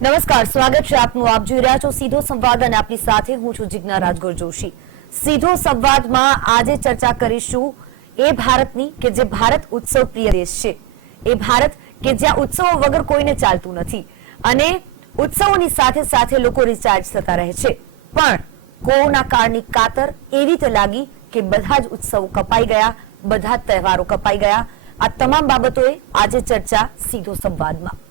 નમસ્કાર, સ્વાગત છે આપનું. આપ જોઈ રહ્યા છો સીધો સંવાદ અને આપની સાથે હું છું જિજ્ઞા રાજગોર જોશી. સીધો સંવાદમાં આજે ચર્ચા કરીશું એ ભારતની કે જે ભારત ઉત્સવ પ્રિય દેશ છે, એ ભારત કે જ્યાં ઉત્સવો વગર કોઈને ચાલતું નથી અને ઉત્સવોની સાથે સાથે લોકો રિચાર્જ થતા રહે છે. પણ કોરોના કાળની કાતર એવી રીતે લાગી કે બધા જ ઉત્સવો કપાઈ ગયા, બધા જ તહેવારો કપાઈ ગયા. આ તમામ બાબતોએ આજે ચર્ચા સીધો સંવાદમાં.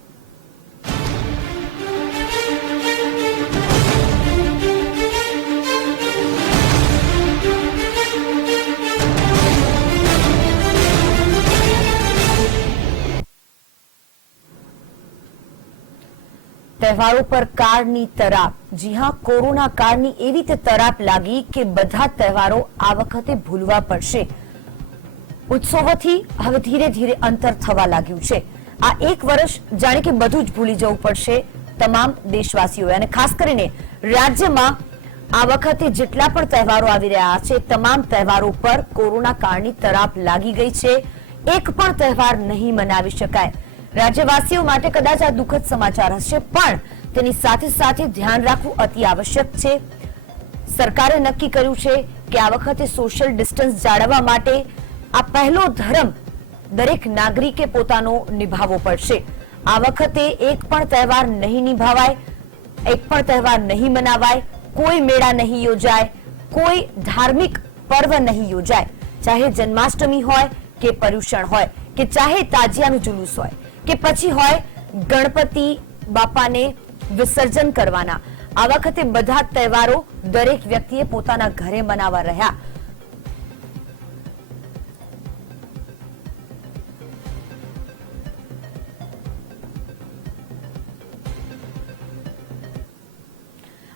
તહેવારો પર કાળની તરાપ. જી હા, કોરોના કાળની એવી રીતે તરાપ લાગી કે બધા તહેવારો આ વખતે ભૂલવા પડશે. ઉત્સવોથી હવે ધીરે ધીરે અંતર થવા લાગ્યું છે. આ એક વર્ષ જાણે કે બધું જ ભૂલી જવું પડશે તમામ દેશવાસીઓએ. અને ખાસ કરીને રાજ્યમાં આ વખતે જેટલા પણ તહેવારો આવી રહ્યા છે તમામ તહેવારો પર કોરોના કાળની તરાપ લાગી ગઈ છે. એક પણ તહેવાર નહીં મનાવી શકાય. રાજ્યવાસીઓ માટે કદાચ આ દુઃખદ સમાચાર હશે, પણ તેની સાથે સાથે ધ્યાન રાખવું અતિ આવશ્યક છે. સરકારે નક્કી કર્યું છે કે આ વખતે સોશિયલ ડિસ્ટન્સ જાળવવા માટે આ પહેલો ધર્મ દરેક નાગરિકે પોતાનો નિભાવવો પડશે. આ વખતે એક પણ તહેવાર નહીં નિભાવાય, એક પણ તહેવાર નહીં મનાવાય, કોઈ મેળા નહીં યોજાય, કોઈ ધાર્મિક પર્વ નહીં યોજાય. ચાહે જન્માષ્ટમી હોય કે પર્યુષણ હોય કે ચાહે તાજિયાનું જુલુસ હોય કે પછી હોય ગણપતિ બાપાને વિસર્જન કરવાના. આ વખતે બધા તહેવારો દરેક વ્યક્તિએ પોતાના ઘરે મનાવવા રહ્યા.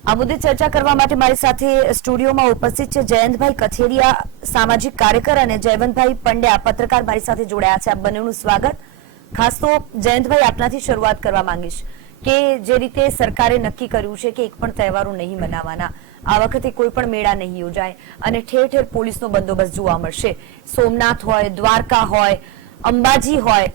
આ મુદ્દે ચર્ચા કરવા માટે મારી સાથે સ્ટુડિયોમાં ઉપસ્થિત છે જયંતભાઈ કથેરિયા, સામાજિક કાર્યકર, અને જયવંતભાઈ પંડ્યા, પત્રકાર, મારી સાથે જોડાયા છે. આપ બંનેનું સ્વાગત. ખાસ તો જયંતભાઈ, આપનાથી શરૂઆત કરવા માંગીશ કે જે રીતે સરકારે નક્કી કર્યું છે કે એક પણ તહેવારો નહીં મનાવવાના, આ વખતે કોઈ પણ મેળા નહીં યોજાય અને ઠેર ઠેર પોલીસનો બંદોબસ્ત જોવા મળશે. સોમનાથ હોય, દ્વારકા હોય, અંબાજી હોય,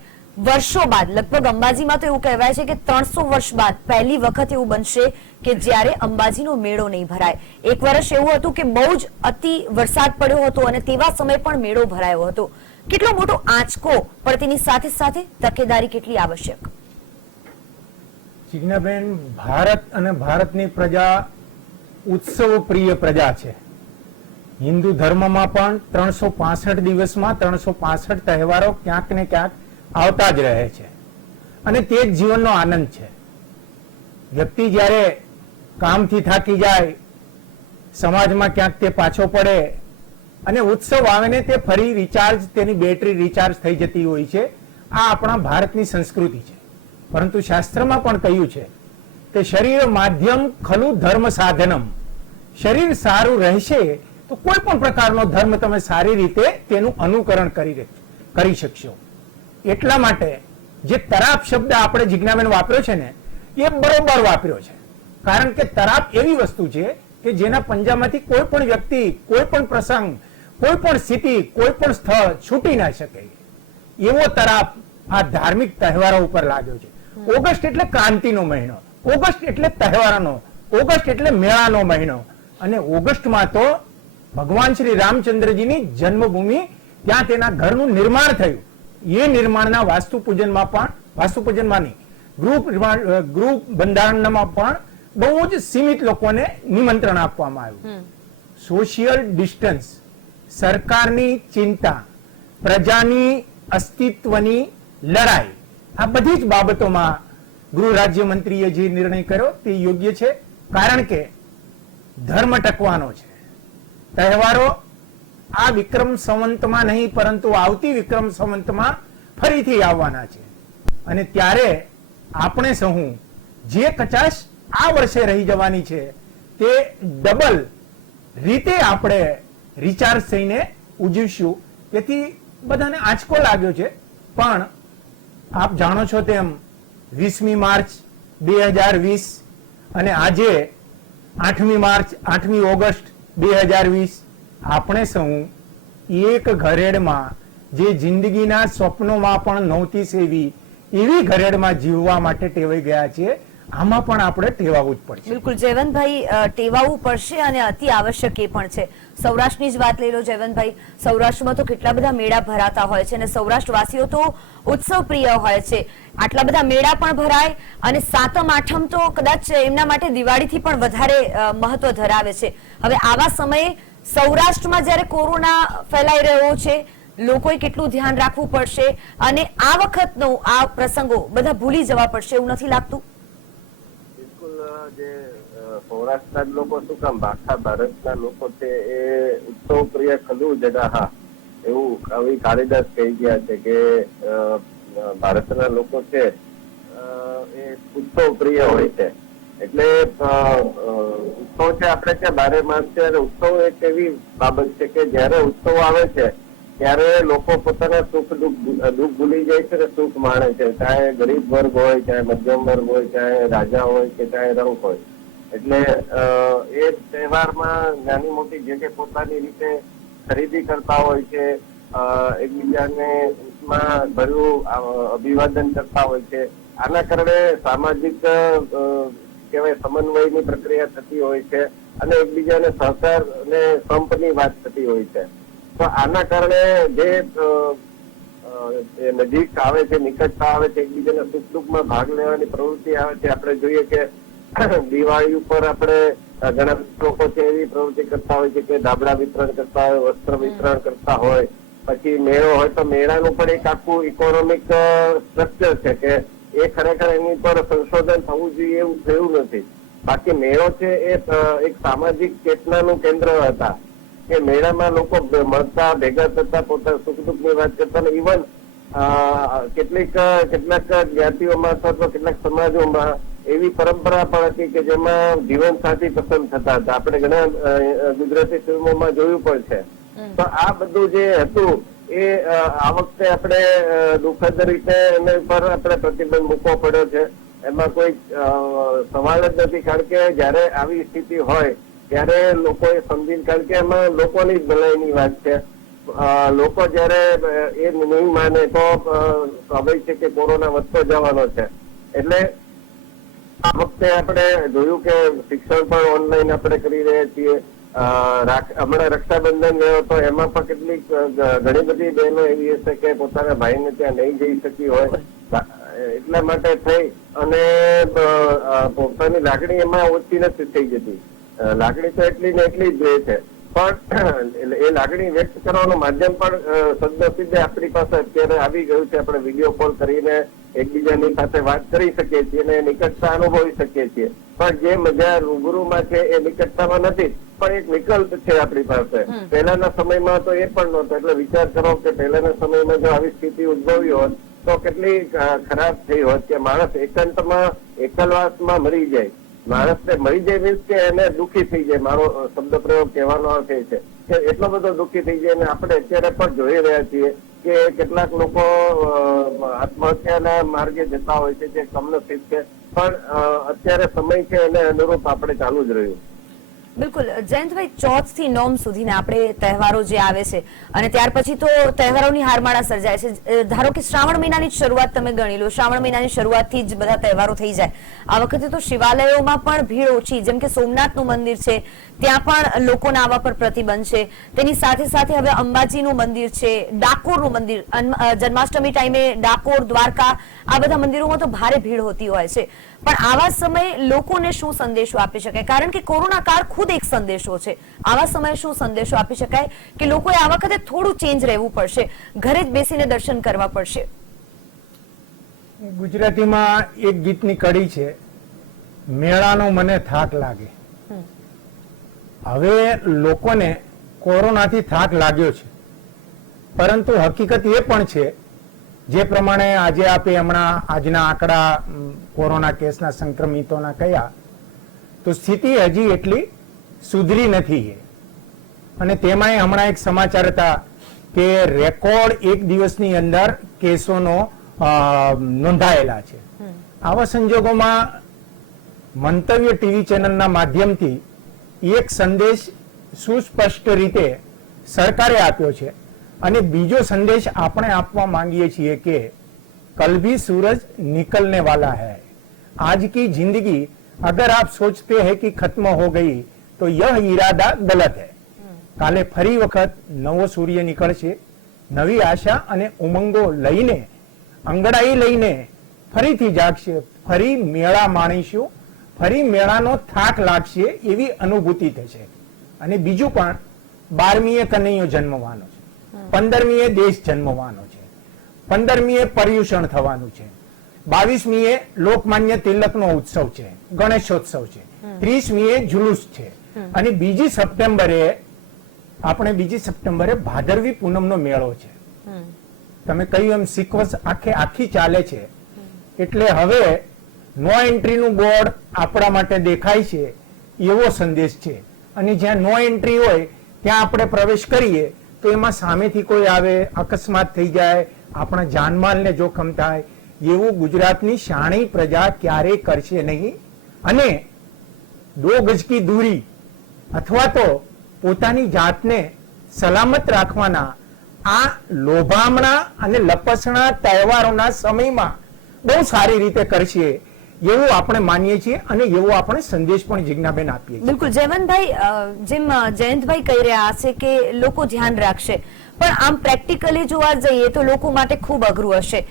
વર્ષો બાદ, લગભગ અંબાજીમાં તો એવું કહેવાય છે કે 300 વર્ષ બાદ પહેલી વખત એવું બનશે કે જ્યારે અંબાજીનો મેળો નહીં ભરાય. એક વર્ષ એવું હતું કે બહુ જ અતિ વરસાદ પડ્યો હતો અને તેવા સમયે પણ મેળો ભરાયો હતો. કેટલો મોટો આંચકો, પણ તેની સાથે સાથે તકેદારી કેટલી આવશ્યક? જિજ્ઞાબેન, ભારત અને ભારતની પ્રજા ઉત્સવ પ્રિય પ્રજા છે. હિન્દુ ધર્મમાં પણ 365 દિવસમાં 365 તહેવારો ક્યાંક ને ક્યાંક આવતા જ રહે છે અને તે જ જીવનનો આનંદ છે. વ્યક્તિ જ્યારે કામથી થાકી જાય, સમાજમાં ક્યાંક તે પાછો પડે અને ઉત્સવ આવે ને તે ફરી રિચાર્જ, તેની બેટરી રિચાર્જ થઈ જતી હોય છે. આ આપણા ભારતની સંસ્કૃતિ છે. પરંતુ શાસ્ત્રમાં પણ કહ્યું છે કે શરીર માધ્યમ ખલુ ધર્મ સાધનમ. શરીર સારું રહેશે તો કોઈ પણ પ્રકારનો ધર્મ તમે સારી રીતે તેનું અનુકરણ કરી શકશો. એટલા માટે જે તરાપ શબ્દ આપણે જિજ્ઞાબેન વાપર્યો છે ને, એ બરોબર વાપર્યો છે. કારણ કે તરાપ એવી વસ્તુ છે કે જેના પંજામાંથી કોઈ પણ વ્યક્તિ, કોઈ પણ પ્રસંગ, કોઈ પણ સ્થિતિ, કોઈ પણ સ્થળ છૂટી ના શકે. એવો તરાપ આ ધાર્મિક તહેવારો ઉપર લાગ્યો છે. ઓગસ્ટ એટલે ક્રાંતિનો મહિનો, ઓગસ્ટ એટલે તહેવારોનો, ઓગસ્ટ એટલે મેળાનો મહિનો. અને ઓગસ્ટમાં તો ભગવાન શ્રી રામચંદ્રજીની જન્મભૂમિ, ત્યાં તેના ઘરનું નિર્માણ થયું. એ નિર્માણના વાસ્તુપૂજનમાં પણ, વાસ્તુપૂજનમાં નહીં, ગૃહ બંધારણમાં પણ બહુ જ સીમિત લોકોને નિમંત્રણ આપવામાં આવ્યું. સોશિયલ ડિસ્ટન્સ, સરકારની ચિંતા, પ્રજાની અસ્તિત્વની લડાઈ, આ બધી જ બાબતોમાં ગૃહ રાજ્યમંત્રીએ જે નિર્ણય કર્યો તે યોગ્ય છે. કારણ કે ધર્મ ટકવાનો છે. તહેવારો આ વિક્રમ સંવંતમાં નહીં, પરંતુ આવતી વિક્રમ સંવંતમાં ફરીથી આવવાના છે. અને ત્યારે આપણે સહુ જે કચાશ આ વર્ષે રહી જવાની છે તે ડબલ રીતે આપણે રિચાર્જ થઈને ઉજવીશું. તેથી બધાને આંચકો લાગ્યો છે. પણ આપ જાણો છો તેમ 20મી માર્ચ 2020 અને આજે 8મી માર્ચ 8મી ઓગસ્ટ 2020 આપણે સૌ એક ઘરેડમાં જે જિંદગીના સ્વપ્નોમાં પણ નહોતી સેવી એવી ઘરેડમાં જીવવા માટે ટેવાઈ ગયા છે. આમાં પણ આપણે ટેવાવું જ પડશે. બિલકુલ જયવંતભાઈ, ટેવાવું પડશે અને અતિ આવશ્યક એ પણ છે. સૌરાષ્ટ્રની જ વાત લઈ લો જયવંતભાઈ, સૌરાષ્ટ્રમાં તો કેટલા બધા મેળા ભરાતા હોય છે અને સૌરાષ્ટ્રવાસીઓ તો ઉત્સવ પ્રિય હોય છે. આટલા બધા મેળા પણ ભરાય અને સાતમ આઠમ તો કદાચ એમના માટે દિવાળીથી પણ વધારે મહત્વ ધરાવે છે. હવે આવા સમયે સૌરાષ્ટ્રમાં જ્યારે કોરોના ફેલાઈ રહ્યો છે, લોકોએ કેટલું ધ્યાન રાખવું પડશે અને આ વખતનો આ પ્રસંગો બધા ભૂલી જવા પડશે એવું નથી લાગતું? જે સૌરાષ્ટ્રના જ લોકો શું કામ આખા ભારતના લોકો છે એ ઉત્સવ પ્રિય ખલું જગા હા એવું કવિ કાલિદાસ કહી ગયા છે કે ભારતના લોકો છે એ ઉત્સવ પ્રિય હોય છે. એટલે ઉત્સવ છે આપણે ત્યાં બારે માસ છે અને ઉત્સવ એક એવી બાબત છે કે જયારે ઉત્સવ આવે છે ત્યારે લોકો પોતાના સુખ દુઃખ ભૂલી જાય છે અને સુખ માણે છે. ચાહે ગરીબ વર્ગ હોય, ચાહે મધ્યમ વર્ગ હોય, ચાહે રાજા હોય કે ચાહે રંગ હોય. એટલે એ તહેવારમાં નાની મોટી જે કે પોતાની રીતે ખરીદી કરતા હોય છે, એકબીજાને ઉષ્મા ભર્યું અભિવાદન કરતા હોય છે. આના કારણે સામાજિક કહેવાય સમન્વયની પ્રક્રિયા થતી હોય છે અને એકબીજાને સહકાર અને સંપની વાત થતી હોય છે. તો આના કારણે જે નજીક આવે છે, નિકટતા આવે છે, એકબીજાના સુખ દુઃખમાં ભાગ લેવાની પ્રવૃત્તિ આવે છે. આપણે જોઈએ કે દિવાળી ઉપર આપણે ઘણા લોકો છે એવી પ્રવૃત્તિ કરતા હોય છે કે ધાબળા વિતરણ કરતા હોય, વસ્ત્ર વિતરણ કરતા હોય. પછી મેળો હોય તો મેળાનું પણ એક આખું ઇકોનોમિક સ્ટ્રક્ચર છે કે એ ખરેખર એની પર સંશોધન થવું જોઈએ એવું થયું નથી. બાકી મેળો છે એ એક સામાજિક ચેતનાનું કેન્દ્ર હતા કે મેળામાં લોકો મળતા, ભેગા થતા, પોતાના સુખ દુઃખની વાત કરતા. ઇવન કેટલાક જ્ઞાતિઓમાં અથવા તો કેટલાક સમાજોમાં એવી પરંપરા પણ હતી કે જેમાં જીવન સાથી પસંદ થતા હતા. આપણે ઘણા ગુજરાતી ફિલ્મોમાં જોયું પણ છે. તો આ બધું જે હતું એ આ વખતે આપણે દુઃખદ રીતે એના પર આપણે પ્રતિબંધ મૂકવો પડ્યો છે. એમાં કોઈ સવાલ જ નથી. કારણ કે જયારે આવી સ્થિતિ હોય ત્યારે લોકોએ સમજીને, કારણ કે એમાં લોકોની જ ભલાઈની વાત છે. લોકો જયારે એ નહીં માને તો સ્વાભાવિક છે કે કોરોના વધતો જવાનો છે. એટલે આ વખતે આપણે જોયું કે શિક્ષણ પણ ઓનલાઈન આપણે કરી રહ્યા છીએ. હમણાં રક્ષાબંધન ગયો તો એમાં પણ કેટલીક ઘણી બધી બહેનો એવી હશે કે પોતાના ભાઈને ત્યાં નહીં જઈ શકી હોય, એટલા માટે થઈ અને પોતાની લાગણી એમાં ઓછી નથી થઈ જતી. લાગણી તો એટલી ને એટલી જ રહે છે, પણ એ લાગણી વ્યક્ત કરવાનું માધ્યમ પણ સદનસીબે આપણી પાસે અત્યારે આવી ગયું છે. આપણે વિડીયો કોલ કરીને એકબીજાની સાથે વાત કરી શકીએ છીએ અને નિકટતા અનુભવી શકીએ છીએ. પણ જે મજા રૂબરૂમાં છે એ નિકટતામાં નથી. પણ એક વિકલ્પ છે આપણી પાસે. પહેલાના સમયમાં તો એ પણ નહોતો. એટલે વિચાર કરો કે પહેલાના સમયમાં જો આવી સ્થિતિ ઉદ્ભવી હોત તો કેટલી ખરાબ થઈ હોત કે માણસ એકાંતમાં, એકલવાસમાં મરી જાય. માણસને મરી જાય મીન્સ કે એને દુઃખી થઈ જાય. મારો શબ્દ પ્રયોગ કહેવાનો અર્થ એ છે કે એટલો બધો દુઃખી થઈ જાય. અને આપણે અત્યારે પણ જોઈ રહ્યા છીએ કે કેટલાક લોકો આત્મહત્યાના માર્ગે જતા હોય છે, જે કમનસીબ છે. પણ અત્યારે સમય છે એને અનુરૂપ આપણે ચાલુ જ રહ્યું. બિલકુલ જયંતભાઈ, 4 થી 9 સુધીના આપણે તહેવારો જે આવે છે અને ત્યાર પછી તો તહેવારોની હારમાળા સર્જાય છે. ધારો કે શ્રાવણ મહિનાની શરૂઆત તમે ગણી લો, શ્રાવણ મહિનાની શરૂઆતથી જ બધા તહેવારો થઈ જાય. આ વખતે તો શિવાલયોમાં પણ ભીડ ઓછી, જેમ કે સોમનાથનું મંદિર છે ત્યાં પણ લોકોના આવવા પર પ્રતિબંધ છે. તેની સાથે સાથે હવે અંબાજીનું મંદિર છે, ડાકોરનું મંદિર, જન્માષ્ટમી ટાઈમે ડાકોર, દ્વારકા આ બધા મંદિરોમાં તો ભારે ભીડ હોતી હોય છે. પણ આવા સમયે લોકોને શું સંદેશો આપી શકાય? કારણ કે કોરોના કાળ ખુદ એક સંદેશો છે. આવા સમયે શું સંદેશો આપી શકાય કે લોકોએ આ વખતે થોડું ચેન્જ રહેવું પડશે, ઘરે જ બેસીને દર્શન કરવા પડશે? ગુજરાતીમાં એક ગીતની કડી છે, મેળાનો મને થાક લાગે. હવે લોકોને કોરોનાથી થાક લાગ્યો છે, પરંતુ હકીકત એ પણ છે જે પ્રમાણે આજે આપે હમણાં આજના આંકડા કોરોના કેસના સંક્રમિતોના કયા, તો સ્થિતિ હજી એટલી સુધરી નથી. અને તેમાંય હમણાં એક સમાચાર હતા કે રેકોર્ડ એક દિવસની અંદર કેસોનો નોંધાયેલા છે. આવા સંજોગોમાં મંતવ્ય ટીવી ચેનલના માધ્યમથી એક સંદેશ સુસ્પષ્ટ રીતે સરકારે આપ્યો છે અને બીજો સંદેશ આપણે આપવા માંગીએ છીએ કે કલ ભી સૂરજ નિકલને વાલા હૈ. आज की जिंदगी अगर आप सोचते हैं कि खत्म हो गई तो यह इरादा गलत है. કાલે ફરી વખત નવો સૂર્ય નીકળશે, નવી આશા અને ઉમંગો લઈને, અંગડાઈ લઈને ફરીથી જાગશે, ફરી મેળા માણીશું, ફરી મેળાનો થાક લાગશે એવી અનુભૂતિ થશે. અને બીજું પણ 12મીએ કનૈયો જન્મવાનો છે, 15મીએ દેશ જન્મવાનો છે, 15મીએ પર્યુષણ થવાનું છે, 22મીએ લોકમાન્ય તિલકનો ઉત્સવ છે, ગણેશોત્સવ છે, 30મીએ જુલુસ છે, અને બીજી સપ્ટેમ્બરે ભાદરવી પૂનમનો મેળો છે. તમે કહ્યું એમ સિક્વન્સ આખી ચાલે છે. એટલે હવે નો એન્ટ્રીનું બોર્ડ આપણા માટે દેખાય છે એવો સંદેશ છે. અને જ્યાં નો એન્ટ્રી હોય ત્યાં આપણે પ્રવેશ કરીએ તો એમાં સામેથી કોઈ આવે, અકસ્માત થઈ જાય, આપણા જાનમાલને જોખમ થાય, એવું ગુજરાતની શાણી પ્રજા ક્યારેય કરશે નહીં. અને 2 ગજ કી દૂરી અથવા તો પોતાની જાતને સલામત રાખવાના આ લોભામણા અને લપસણા તહેવારોના સમયમાં બહુ સારી રીતે કરશે એવું આપણે માનીએ છીએ અને એવો આપણે સંદેશ પણ જિજ્ઞાબેન આપીએ છીએ. બિલકુલ જયવંતભાઈ, જેમ જયંતભાઈ કહી રહ્યા છે કે લોકો ધ્યાન રાખશે, પણ આમ પ્રેક્ટિકલી જોવા જઈએ તો લોકો માટે ખૂબ અઘરું હશે.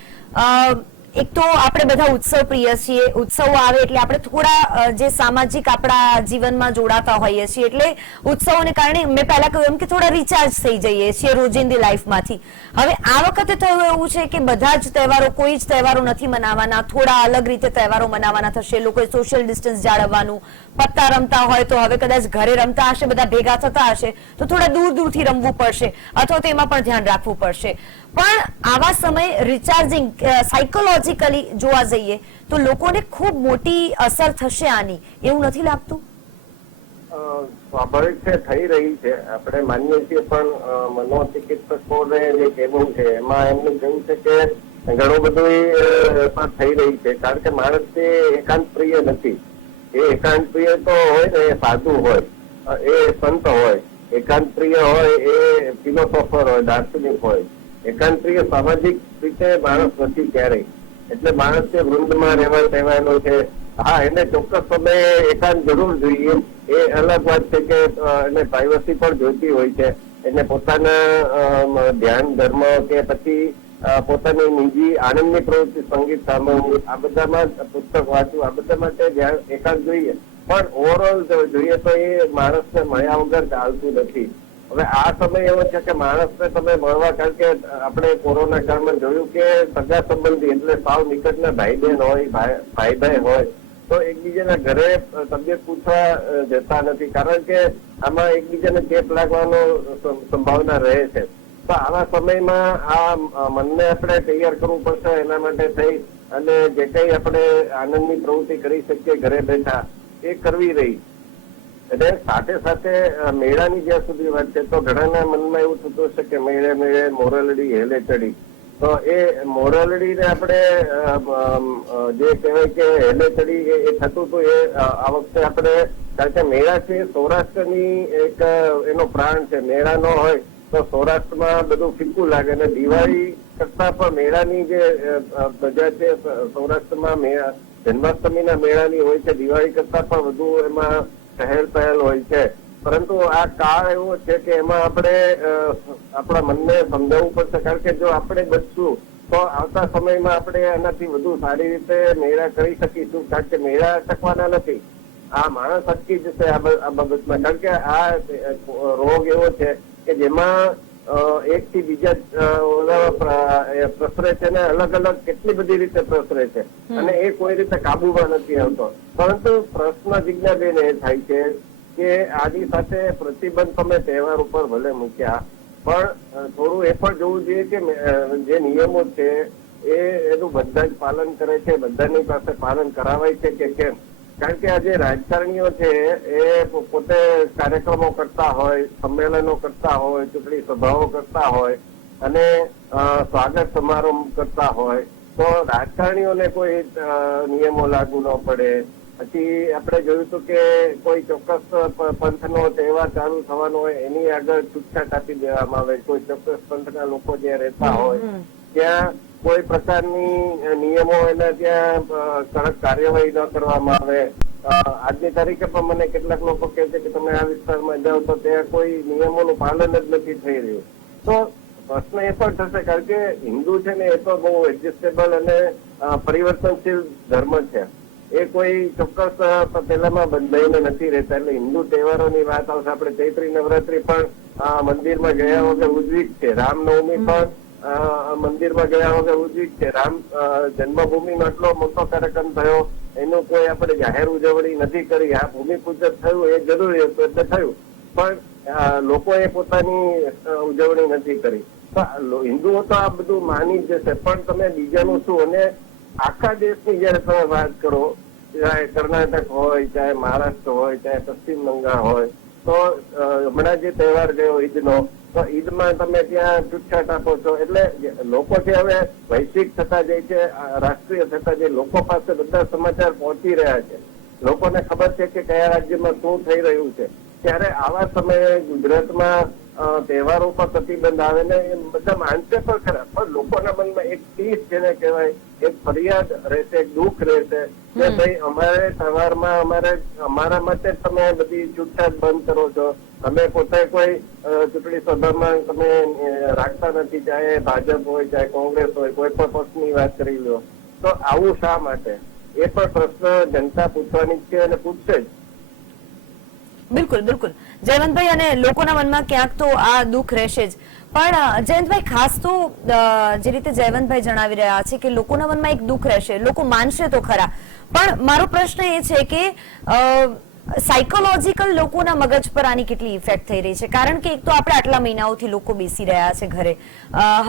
એક તો આપણે બધા ઉત્સવ પ્રિય છીએ, ઉત્સવો આવે એટલે આપણે થોડા જે સામાજિક આપણા જીવનમાં જોડાતા હોઈએ છીએ, એટલે ઉત્સવોને કારણે મેં પહેલા કહ્યું એમ કે થોડા રિચાર્જ થઈ જઈએ છીએ રોજિંદી લાઈફમાંથી. હવે આ વખતે થયું એવું છે કે બધા જ તહેવારો, કોઈ જ તહેવારો નથી મનાવવાના, થોડા અલગ રીતે તહેવારો મનાવવાના થશે. લોકોએ સોશિયલ ડિસ્ટન્સ જાળવવાનું, પત્તા રમતા હોય તો હવે કદાચ ઘરે રમતા હશે, બધા ભેગા થતા હશે તો થોડા દૂરથી રમવું પડશે અથવા તો એમાં પણ ધ્યાન રાખવું પડશે. પણ આવા સમયે રિચાર્જિંગ સાયકોલોજીકલી જોવા જઈએ તો લોકોને ખૂબ મોટી અસર થશે આની, એવું નથી લાગતું? સ્વાભાવિક છે, થઈ રહી છે, આપણે માનીએ છીએ. પણ મનોચિકિત્સકોને જે કહેવું છે એમાં એમનું કેવું છે કે ઘણું બધું પણ થઈ રહી છે. કારણ કે માણસ તે એકાંત પ્રિય નથી. એ એકાંત પ્રિય તો હોય ને, એ સાધુ હોય, એ સંત હોય. એકાંત પ્રિય હોય એ ફિલોસોફર હોય, દાર્શનિક હોય. એકાંત પ્રિય સામાજિક રીતે માણસ નથી ક્યારેય. એટલે માણસ તે વૃંદમાં રહેવા ટેવાયેલો છે. હા, એને ચોક્કસ સમયે એકાંત જરૂર જોઈએ, એ અલગ વાત છે કે એને પ્રાઇવસી પણ જોઈતી હોય છે. એને પોતાના ધ્યાન, ધર્મ કે પછી પોતાની નિજી આનંદની પ્રવૃત્તિ, સંગીત સાંભળવું, આ બધામાં પુસ્તક વાંચવું, આ બધા માટે ધ્યાન એકાંત જોઈએ. પણ ઓવરઓલ જોઈએ તો એ માણસને મળ્યા વગર ચાલતું નથી. હવે આ સમય એવો છે કે માણસને તમે મળવા, કારણ કે આપણે કોરોના કાળમાં જોયું કે સગા સંબંધી એટલે સાવ નિકટના ભાઈ બહેન હોય, ભાઈ હોય તો એકબીજાના ઘરે તબિયત પૂછવા જતા નથી. કારણ કે આમાં એકબીજાને ચેપ લાગવાનો સંભાવના રહે છે. તો આવા સમયમાં આ મનને આપણે તૈયાર કરવું પડશે. એના માટે થઈ અને જે કઈ આપણે આનંદની પ્રવૃત્તિ કરી શકીએ ઘરે બેઠા એ કરવી રહી. અને સાથે સાથે મેળાની જ્યાં સુધી વાત છે તો ઘણાના મનમાં એવું થતું હશે કે મેળે મોરલડી હેલે ચડી. તો એ મોરલડીને આપણે જે કહેવાય કે હેલે ચડી એ થતું હતું, એ આ વખતે આપણે, કારણ કે મેળા છે સૌરાષ્ટ્રની એક એનો પ્રાણ છે. મેળા નો હોય તો સૌરાષ્ટ્રમાં બધું ફીકું લાગે. અને દિવાળી કરતા પણ મેળાની જે પ્રજા છે સૌરાષ્ટ્રમાં જન્માષ્ટમીના મેળાની હોય છે, દિવાળી કરતા પણ વધુ એમાં પહેલ હોય છે. પરંતુ આ કાળ એવો છે કે એમાં આપણે આપણા મનને સમજાવવું પડશે. કારણ કે જો આપણે બચશું તો આવતા સમયમાં આપણે એનાથી વધુ સારી રીતે મેળા કરી શકીશું. કારણ કે મેળા અટકવાના નથી, આ માણસ અટકી જશે આ બાબતમાં. કારણ કે આ રોગ એવો છે કે જેમાં એક થી બીજા પ્રસરે છે ને અલગ અલગ કેટલી બધી રીતે પ્રસરે છે અને એ કોઈ રીતે કાબુમાં નથી આવતો. પરંતુ પ્રશ્ન જિજ્ઞાબેન એ થાય છે કે આની સાથે પ્રતિબંધ તમે તહેવાર ઉપર ભલે મૂક્યા, પણ થોડું એ પણ જોવું જોઈએ કે જે નિયમો છે એનું બધા જ પાલન કરે છે, બધાની પાસે પાલન કરાવાય છે કે કેમ. કારણ કે આ જે રાજકારણીઓ છે એ પોતે કાર્યક્રમો કરતા હોય, સંમેલનો કરતા હોય, ચૂંટણી સભાઓ કરતા હોય અને સ્વાગત સમારંભ કરતા હોય, તો રાજકારણીઓને કોઈ નિયમો લાગુ ન પડે. પછી આપણે જોયું હતું કે કોઈ ચોક્કસ પંથનો તહેવાર ચાલુ થવાનો હોય એની આગળ છૂટછાટ આપી દેવામાં આવે. કોઈ ચોક્કસ પંથના લોકો જ્યાં રહેતા હોય ત્યાં કોઈ પ્રકારની નિયમો એના ત્યાં કડક કાર્યવાહી ન કરવામાં આવે. આજની તારીખે પણ મને કેટલાક લોકો કહે છે કે તમે આ વિસ્તારમાં જાઓ તો ત્યાં કોઈ નિયમોનું પાલન જ નથી થઈ રહ્યું. તો પ્રશ્ન એ પણ થશે, કારણ કે હિન્દુ છે ને એ તો બહુ એડજસ્ટેબલ અને પરિવર્તનશીલ ધર્મ છે. એ કોઈ ચોક્કસ પેલામાં બંધાઈને નથી રહેતા. એટલે હિન્દુ તહેવારોની વાત આવશે, આપણે ચૈત્રી નવરાત્રી પણ મંદિરમાં ગયા વગર ઉજવી જ છે. રામનવમી પણ મંદિરમાં ગયા વગર ઉજવી જ છે. રામ જન્મભૂમિમાં આટલો મોટો કાર્યક્રમ થયો, એનું કોઈ આપણે જાહેર ઉજવણી નથી કરી. આ ભૂમિપૂજન થયું એ જરૂરી હતું એટલે થયું, પણ લોકોએ પોતાની ઉજવણી નથી કરી. હિન્દુઓ તો આ બધું માની જ જશે, પણ તમે બીજાનું શું? અને આખા દેશની જયારે તમે વાત કરો, ચાહે કર્ણાટક હોય, ચાહે મહારાષ્ટ્ર હોય, ચાહે પશ્ચિમ બંગાળ હોય, તો હમણાં જે તહેવાર ગયો ઈદનો, તો ઈદમાં તમે ત્યાં છૂટછાટ આપો છો. એટલે લોકો છે હવે વૈશ્વિક થતા જાય છે, રાષ્ટ્રીય થતા જાય, લોકો પાસે બધા સમાચાર પહોંચી રહ્યા છે. લોકોને ખબર છે કે કયા રાજ્યમાં શું થઈ રહ્યું છે. ત્યારે આવા સમયે ગુજરાતમાં તહેવારો પર પ્રતિબંધ આવે ને એ બધા માનશે પણ ખરા, પણ લોકોના મનમાં એક ટીસ જેને કહેવાય, એક ફરિયાદ રહેશે, એક દુઃખ રહેશે કે ભાઈ અમારે તહેવારમાં અમારા માટે તમે બધી છૂટછાટ બંધ કરો છો. અમે પોતે કોઈ ચૂંટણી સભામાં તમે રાખતા નથી, ચાહે ભાજપ હોય, ચાહે કોંગ્રેસ હોય, કોઈ પણ પક્ષની વાત કરી લો. તો આવું શા માટે? એ પણ પ્રશ્ન જનતા પૂછવાની જ છે અને પૂછશે જ. બિલકુલ બિલકુલ જયવંતભાઈ, અને લોકોના મનમાં ક્યાંક તો આ દુઃખ રહેશે જ. પણ જયંતભાઈ, ખાસ તો જે રીતે જયવંતભાઈ જણાવી રહ્યા છે કે લોકોના મનમાં એક દુઃખ રહેશે, લોકો માનશે તો ખરા, પણ મારો પ્રશ્ન એ છે કે સાયકોલોજીકલ લોકોના મગજ પર આની કેટલી ઇફેક્ટ થઈ રહી છે? કારણ કે એક તો આપણે આટલા મહિનાઓથી લોકો બેસી રહ્યા છે ઘરે,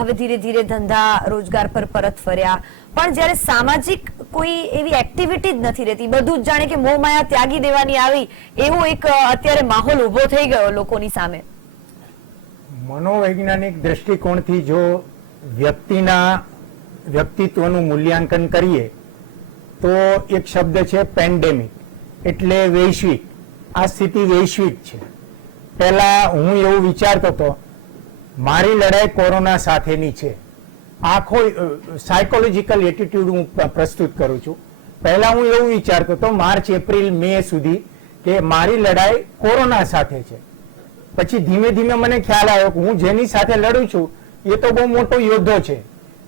હવે ધીરે ધીરે ધંધા રોજગાર પર પરત ફર્યા, પણ જયારે સામાજિક કોઈ એવી એક્ટિવિટી જ નથી રહેતી, બધું જ જાણે કે મોહમાયા ત્યાગી દેવાની આવી, એવો એક અત્યારે માહોલ ઉભો થઈ ગયો લોકોની સામે. મનોવૈજ્ઞાનિક દ્રષ્ટિકોણથી જો વ્યક્તિત્વનું મૂલ્યાંકન કરીએ તો એક શબ્દ છે પેન્ડેમિક, એટલે વૈશ્વિક. આ સ્થિતિ વૈશ્વિક છે. પહેલા હું એવું વિચારતો હતો મારી લડાઈ કોરોના સાથેની છે. આખો સાયકોલોજીકલ એટીટ્યુડ હું પ્રસ્તુત કરું છું. પહેલા હું એવું વિચારતો હતો માર્ચ, એપ્રિલ, મે સુધી કે મારી લડાઈ કોરોના સાથે છે. પછી ધીમે ધીમે મને ખ્યાલ આવ્યો કે હું જેની સાથે લડું છું એ તો બહુ મોટો યોદ્ધો છે.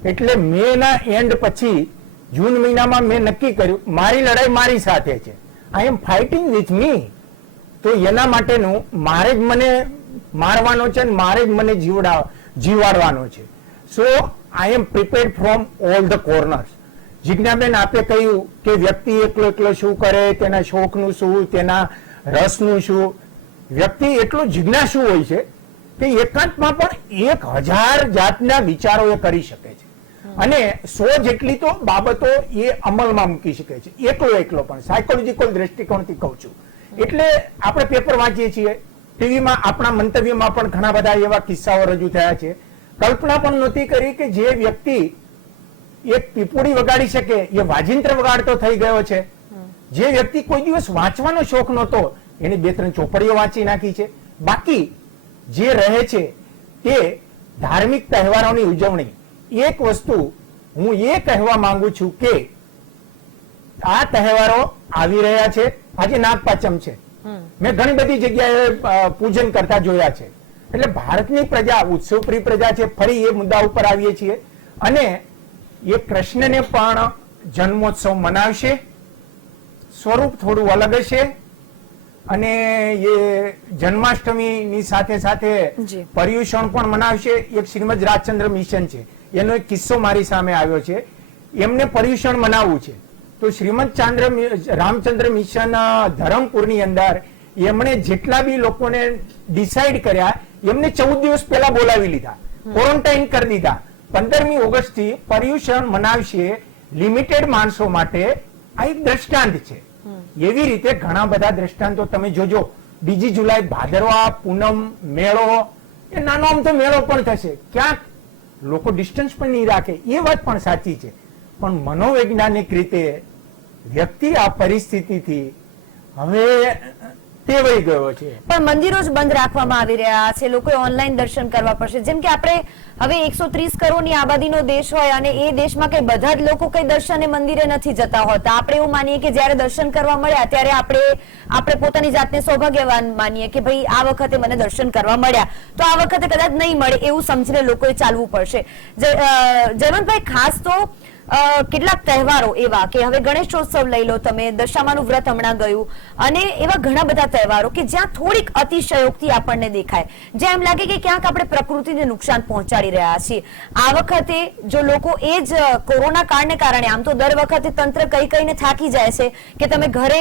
એટલે મે ના એન્ડ પછી જૂન મહિનામાં મેં નક્કી કર્યું મારી લડાઈ મારી સાથે છે. આઈ એમ ફાઇટિંગ વિથ મી. તો એના માટેનું મારે જ મને મારવાનો છે અને મારે જ મને જીવાડવાનો છે. So I am prepared from all the corners. Jignaben આપે કહ્યું કે વ્યક્તિ એકલો શું કરે, તેના શોખનું શું, તેના રસનું શું. વ્યક્તિ એટલો જિજ્ઞાસુ હોય છે કે એકાંતમાં પણ 1000 જાતના વિચારો એ કરી શકે છે અને 100 જેટલી તો બાબતો એ અમલમાં મૂકી શકે છે, એકલો પણ. સાયકોલોજીકલ દ્રષ્ટિકોણથી કહું છું. એટલે આપણે પેપર વાંચીએ છીએ, ટીવીમાં આપણા મંતવ્યમાં પણ ઘણા બધા એવા કિસ્સાઓ રજૂ થયા છે. કલ્પના પણ નહોતી કરી કે જે વ્યક્તિ એક પીપુડી વગાડી શકે એ વાજિંત્ર વગાડતો થઈ ગયો છે. જે વ્યક્તિ કોઈ દિવસ વાંચવાનો શોખ નહોતો એને 2-3 ચોપડીઓ વાંચી નાખી છે. બાકી જે રહે છે તે ધાર્મિક તહેવારોની ઉજવણી. એક વસ્તુ હું એ કહેવા માંગુ છું કે આ તહેવારો આવી રહ્યા છે. આજે નાગપાંચમ છે, મેં ઘણી બધી જગ્યાએ પૂજન કરતા જોયા છે. એટલે ભારતની પ્રજા ઉત્સવપ્રિય પ્રજા છે. ફરી એ મુદ્દા ઉપર આવીએ છીએ અને એ કૃષ્ણને પણ જન્મોત્સવ મનાવશે. સ્વરૂપ થોડું અલગ હશે અને એ જન્માષ્ટમીની સાથે સાથે પર્યુષણ પણ મનાવશે. એક શ્રીમદ રાજચંદ્ર મિશન છે, એનો એક કિસ્સો મારી સામે આવ્યો છે. એમને પર્યુષણ મનાવવું છે તો શ્રીમદ રામચંદ્ર મિશન ધરમપુરની અંદર એમણે જેટલા બી લોકોને ડિસાઈડ કર્યા એમને 14 દિવસ પહેલા બોલાવી લીધા, ક્વોરન્ટાઇન કરી દીધા. 15મી ઓગસ્ટથી પર્યુષણ મનાવશે લિમિટેડ માણસો માટે. આ એક દ્રષ્ટાંત છે. એવી રીતે ઘણા બધા દ્રષ્ટાંતો તમે જોજો. 2 જુલાઈ ભાદરવા પૂનમ મેળો, એ નાનો આમતો મેળો પણ થશે. ક્યાંક લોકો ડિસ્ટન્સ પણ નહીં રાખે, એ વાત પણ સાચી છે. પણ મનોવૈજ્ઞાનિક રીતે વ્યક્તિ આ પરિસ્થિતિથી હવે ટેવાઈ ગયો છે. પણ મંદિરો જ બંધ રાખવામાં આવી રહ્યા છે, લોકોએ ઓનલાઈન દર્શન કરવા પડશે. જેમ કે આપણે હવે 130 કરોડની આબાદીનો દેશ હોય અને એ દેશમાં કઈ બધા જ લોકો કઈ દર્શને મંદિરે નથી જતા હોતા. આપણે એવું માનીએ કે જયારે દર્શન કરવા મળ્યા ત્યારે આપણે પોતાની જાતને સૌભાગ્યવાન માનીએ કે ભાઈ આ વખતે મને દર્શન કરવા મળ્યા, તો આ વખતે કદાચ નહીં મળે એવું સમજીને લોકોએ ચાલવું પડશે. જયવંતભાઈ, ખાસ તો કેટલાક તહેવારો એવા કે હવે ગણેશોત્સવ લઈ લો તમે, દશામાનું વ્રત હમણાં ગયું, અને એવા ઘણા બધા તહેવારો કે જ્યાં થોડીક અતિશયોક્તિ આપણને દેખાય, જ્યાં એમ લાગે કે ક્યાંક આપણે પ્રકૃતિને નુકસાન પહોંચાડી રહ્યા છીએ. આ વખતે જો લોકો એ જ કોરોના કાળને કારણે, આમ તો દર વખતે તંત્ર કહીને થાકી જાય છે કે તમે ઘરે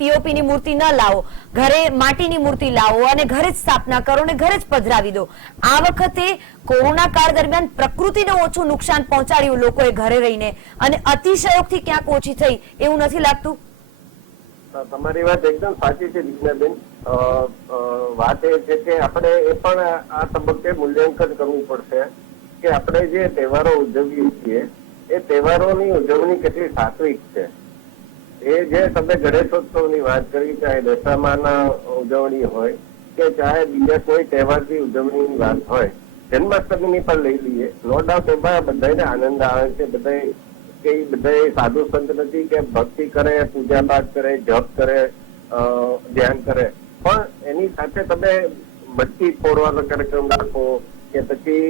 પીઓપી ની મૂર્તિ ન લાવો, ઘરે માટીની મૂર્તિ લાવો અને ઘરે જ સ્થાપના કરો અને ઘરે જ પધરાવી દો. આ વખતે કોરોના કાળ દરમિયાન પ્રકૃતિને ઓછું નુકસાન પહોંચાડ્યું લોકોએ ઘરે રહીને, અને અતિશયોક્તિ ક્યાંક ઓછી થઈ એવું નથી લાગતું? તમારી વાત એકદમ સાચી છે દીક્ષાબેન. વાત એ છે કે આપણે એ પણ આ તબક્કે મૂલ્યાંકન કરવું પડશે કે આપણે જે તહેવારો ઉજવીએ છીએ એ તહેવારોની ઉજવણી કેટલી સાત્વિક છે. એ જે તમે ગણેશોત્સવની વાત કરી, ચાહે દશામાના ઉજવણી હોય કે ચાહે બીજા કોઈ તહેવારની ઉજવણીની વાત હોય, જન્માષ્ટમીની પણ લઈ લઈએ, નો ડાઉટ એમાં બધાને આનંદ આવે છે. બધા સાધુ સંત નથી કે ભક્તિ કરે, પૂજા પાઠ કરે, જપ કરે, ધ્યાન કરે, પણ એની સાથે તમે મટકી ફોડવાનો કાર્યક્રમ રાખો કે પછી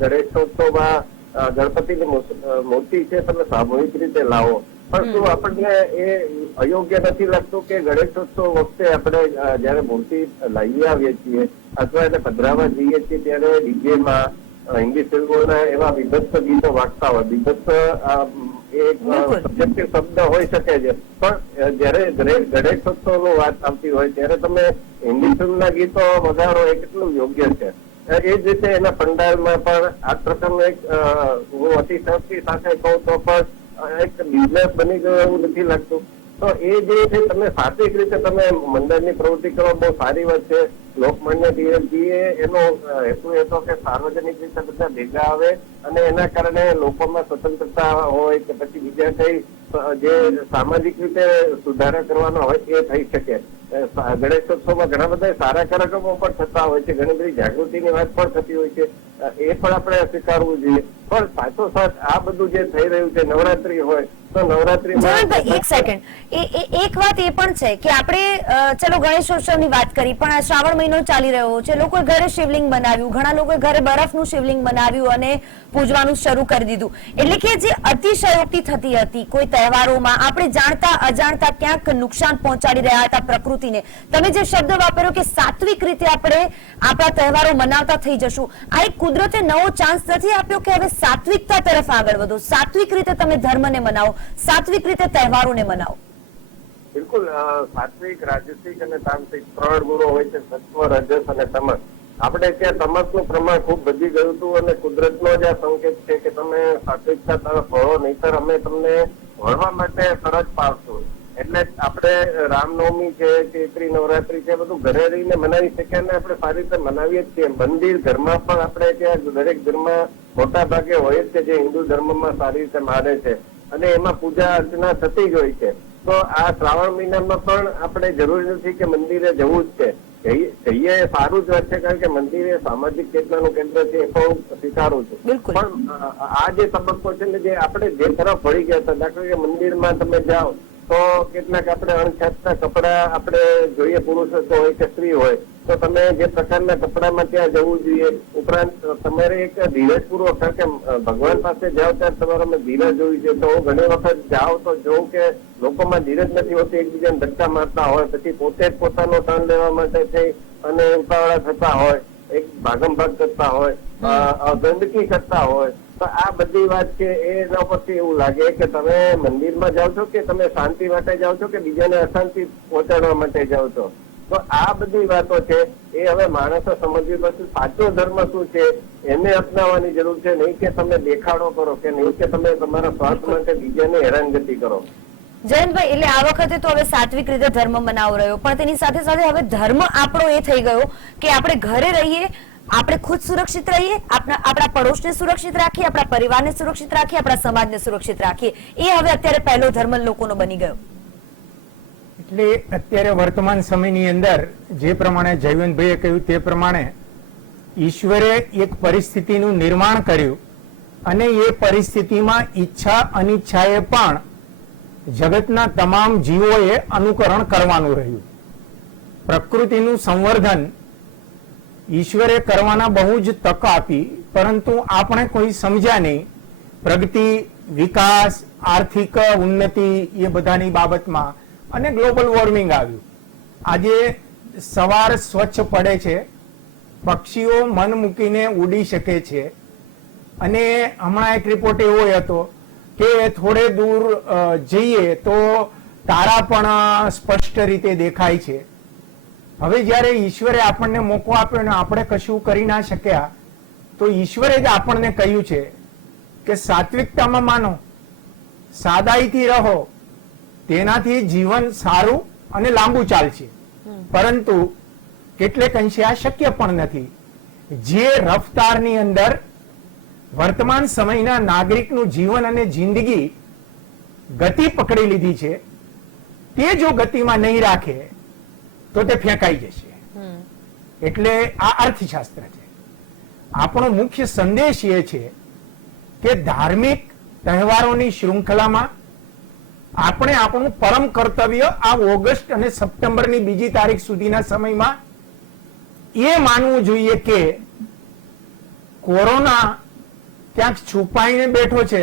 ગણેશોત્સવમાં ગણપતિની મૂર્તિ છે તમે સામૂહિક રીતે લાવો. પણ શું આપણને એ અયોગ્ય નથી લાગતું કે ગણેશોત્સવ વખતે આપણે જયારે મૂર્તિ લઈ આવીએ છીએ અથવા એને પધરાવા જઈએ છીએ ત્યારે ડીજેમાં હિન્દી ફિલ્મોના એવા વિભત્સ ગીતો વાગતા હોય? વિભત્સ એક સબ્જેક્ટિવ શબ્દ હોઈ શકે છે, પણ જયારે ગણેશોત્સવની વાત આવતી હોય ત્યારે તમે હિન્દી ફિલ્મના ગીતો વગાડો એ કેટલું યોગ્ય છે? એ જ રીતે એના પંડાલમાં પણ આ પ્રકારનું એક હું અતિશયોક્તિ સાથે કહું તો પણ એક બિઝનેસ બની ગયો એવું નથી લાગતું? તો એ જે છે તમે સાત્વિક રીતે તમે મંડળની પ્રવૃત્તિ કરો, બહુ સારી વાત છે. લોકમાન્ય ટિળકજીએ એનો હેતુ હતો કે સાર્વજનિક રીતે બધા ભેગા આવે અને એના કારણે લોકોમાં સ્વતંત્રતા હોય કે પછી બીજા કઈ જે સામાજિક રીતે સુધારા કરવાનો હોય એ થઈ શકે. ગણેશોત્સવમાં ઘણા બધા સારા કાર્યક્રમો પણ થતા હોય છે, ઘણી બધી જાગૃતિની વાત પણ થતી હોય છે, એ પણ આપણે સ્વીકારવું જોઈએ. પણ સાથોસાથ આ બધું જે થઈ રહ્યું છે, નવરાત્રી હોય તો નવરાત્રીમાં એક સેકન્ડ, એક વાત એ પણ છે કે આપણે ચલો ગણેશોત્સવની વાત કરી, પણ આ શ્રાવણ મહિનો ચાલી રહ્યો છે, લોકોએ ઘરે શિવલિંગ બનાવ્યું, ઘણા લોકોએ ઘરે બરફનું શિવલિંગ બનાવ્યું અને પૂજવાનું શરૂ કરી દીધું. એટલે કે જે અતિશયોક્તિ થતી હતી કોઈ તહેવારોમાં, આપણે જાણતા અજાણતા ક્યાંક નુકસાન પહોંચાડી રહ્યા હતા પ્રકૃતિને. તમે જે શબ્દ વાપર્યો કે સાત્વિક રીતે આપણે આપણા તહેવારો મનાવતા થઈ જશું, આ એક કુદરતે નવો ચાન્સ નથી આપ્યો કે હવે સાત્વિકતા તરફ આગળ વધો, સાત્વિક રીતે તમે ધર્મને મનાવો, સાત્વિક રીતે તહેવારોને મનાવો? બિલકુલ. સાત્વિક, રાજસિક અને તામસિક 3 ગુણો હોય છે, સત્વ, રજસ અને તમસ. આપણે ત્યાં તમસનું પ્રમાણ ખૂબ વધી ગયું હતું અને કુદરતનો જ આ સંકેત છે કે તમે સાત્વિકતા તરફ વળો, નહીતર અમે તમને વળવા માટે ફરજ પાડશું. એટલે આપણે રામનવમી છે, ચૈત્રી નવરાત્રી છે, બધું ઘરે રહીને મનાવી શકીએ અને આપણે સારી રીતે મનાવીએ જ છીએ. મંદિર ઘરમાં પણ આપણે ત્યાં દરેક ઘરમાં મોટા ભાગે હોય જ છે જે હિન્દુ ધર્મમાં સારી રીતે માને છે અને એમાં પૂજા અર્ચના થતી જ હોય છે. તો આ શ્રાવણ મહિનામાં પણ આપણે જરૂરી નથી કે મંદિરે જવું જ છે. જઈએ એ સારું જ વાત છે, કારણ કે મંદિર એ સામાજિક ચેતનાનું કેન્દ્ર છે, એ પણ હું સ્વીકારું છું. પણ આ જે તબક્કો છે ને, જે આપણે જે તરફ વળી ગયા હતા, દાખલા કે મંદિરમાં તમે જાઓ તો કેટલાક આપણે અણછાતના કપડા આપણે જોઈએ, પુરુષ હોય કે સ્ત્રી હોય, તો તમે જે પ્રકારના કપડામાં ત્યાં જવું જોઈએ. ઉપરાંત તમારે એક ધીરજપૂર્વક, કારણ કે ભગવાન પાસે જાઓ ત્યારે તમારે ધીરજ હોવી જોઈએ. તો હું ઘણી વખત જાઉં તો જોઉં કે લોકોમાં ધીરજ નથી હોતી, એકબીજાને ધક્કા મારતા હોય, પછી પોતે જ પોતાનો ટર્ન લેવા માટે થઈ અને ઉતાવળા થતા હોય, એક ભાગમ ભાગ કરતા હોય, ગંદકી કરતા હોય. તો આ બધી વાત છે એના પરથી એવું લાગે કે તમે મંદિરમાં જાઓ છો કે તમે શાંતિ માટે જાઓ છો કે બીજાને અશાંતિ પહોંચાડવા માટે જાઓ છો. તો આ બધી વાતો છે એ હવે માણસો સમજવી પડશે. સાચો ધર્મ શું છે એને અપનાવવાની જરૂર છે, નહીં કે તમે દેખાડો કરો કે નહીં કે તમે તમારા સ્વાર્થ માટે બીજાને હેરાનગતિ કરો. જયંતભાઈ, એટલે આ વખતે તો હવે સાત્વિક રીતે ધર્મ મનાવ રહ્યો, પણ તેની સાથે સાથે હવે ધર્મ આપણો એ થઈ ગયો કે આપણે ઘરે રહીએ, આપણે ખુદ સુરક્ષિત રહીએ, આપણા પડોશને સુરક્ષિત રાખીએ, આપણા પરિવારને સુરક્ષિત રાખીએ, આપણા સમાજને સુરક્ષિત રાખીએ. એ હવે અત્યારે પહેલો ધર્મ લોકોનો બની ગયો. એટલે અત્યારે વર્તમાન સમયની અંદર જે પ્રમાણે જયવંતભાઈએ કહ્યું તે પ્રમાણે ઈશ્વરે એક પરિસ્થિતિનું નિર્માણ કર્યું અને એ પરિસ્થિતિમાં ઈચ્છા અનિચ્છાએ પણ જગતના તમામ જીવોએ અનુકરણ કરવાનું રહ્યું. પ્રકૃતિનું સંવર્ધન ઈશ્વરે કરવાના બહુ જ તક આપી, પરંતુ આપણે કોઈ સમજ્યા નહીં. પ્રગતિ, વિકાસ, આર્થિક ઉન્નતિ એ બધાની બાબતમાં અને ગ્લોબલ વોર્મિંગ આવ્યું. આજે સવાર સ્વચ્છ પડે છે, પક્ષીઓ મન મૂકીને ઉડી શકે છે, અને હમણાં એક રિપોર્ટ એવો હતો કે થોડે દૂર જઈએ તો તારા પણ સ્પષ્ટ રીતે દેખાય છે. હવે જ્યારે ઈશ્વરે આપણને મોકો આપ્યો ને આપણે કશું કરી ના શક્યા, તો ઈશ્વરે જ આપણને કહ્યું છે કે સાત્વિકતામાં માનો, સાદાઈથી રહો, તેનાથી જીવન સારું અને લાંબુ ચાલશે. પરંતુ કેટલેક અંશે આ શક્ય પણ નથી. જે રફતારની અંદર વર્તમાન સમયના નાગરિકનું જીવન અને જિંદગી ગતિ પકડી લીધી છે, તે જો ગતિમાં નહીં રાખે તો તે ફેંકાઈ જશે. એટલે આ અર્થશાસ્ત્ર છે. આપણો મુખ્ય સંદેશ એ છે કે ધાર્મિક તહેવારોની શૃંખલામાં આપણે આપણું પરમ કર્તવ્ય આ ઓગસ્ટ અને સપ્ટેમ્બરની 2 તારીખ સુધીના સમયમાં એ માનવું જોઈએ કે કોરોના ક્યાંક છુપાઈને બેઠો છે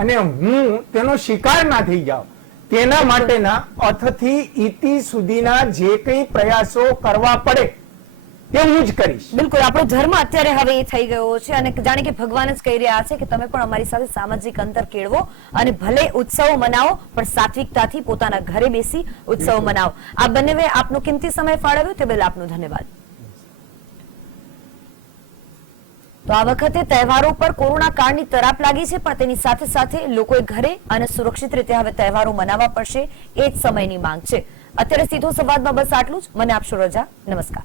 અને હું તેનો શિકાર ના થઈ જાઉં, તેના માટેના અથથી ઇતિ સુધીના જે કંઈ પ્રયાસો કરવા પડે તે હું જ કરીશ. બિલકુલ, આપણો ધર્મ અત્યારે હવે એ થઈ ગયો છે અને જાણે કે ભગવાન જ કહી રહ્યા છે કે તમે પણ અમારી સાથે સામાજિક અંતર કેળવો અને ભલે ઉત્સવો મનાવો પણ સાત્વિકતાથી પોતાના ઘરે બેસી ઉત્સવો મનાવો. આ બંનેએ આપનો કિંમતી સમય ફાળવ્યો તે બદલ આપનો ધન્યવાદ. તો આ વખતે તહેવારો પર કોરોના કાળની તરાપ લાગી છે, પણ તેની સાથે સાથે લોકોએ ઘરે અને સુરક્ષિત રીતે હવે તહેવારો મનાવવા પડશે, એ જ સમયની માંગ છે. અત્યારે સીધો સંવાદમાં બસ આટલું જ. મને આપશો રજા. નમસ્કાર.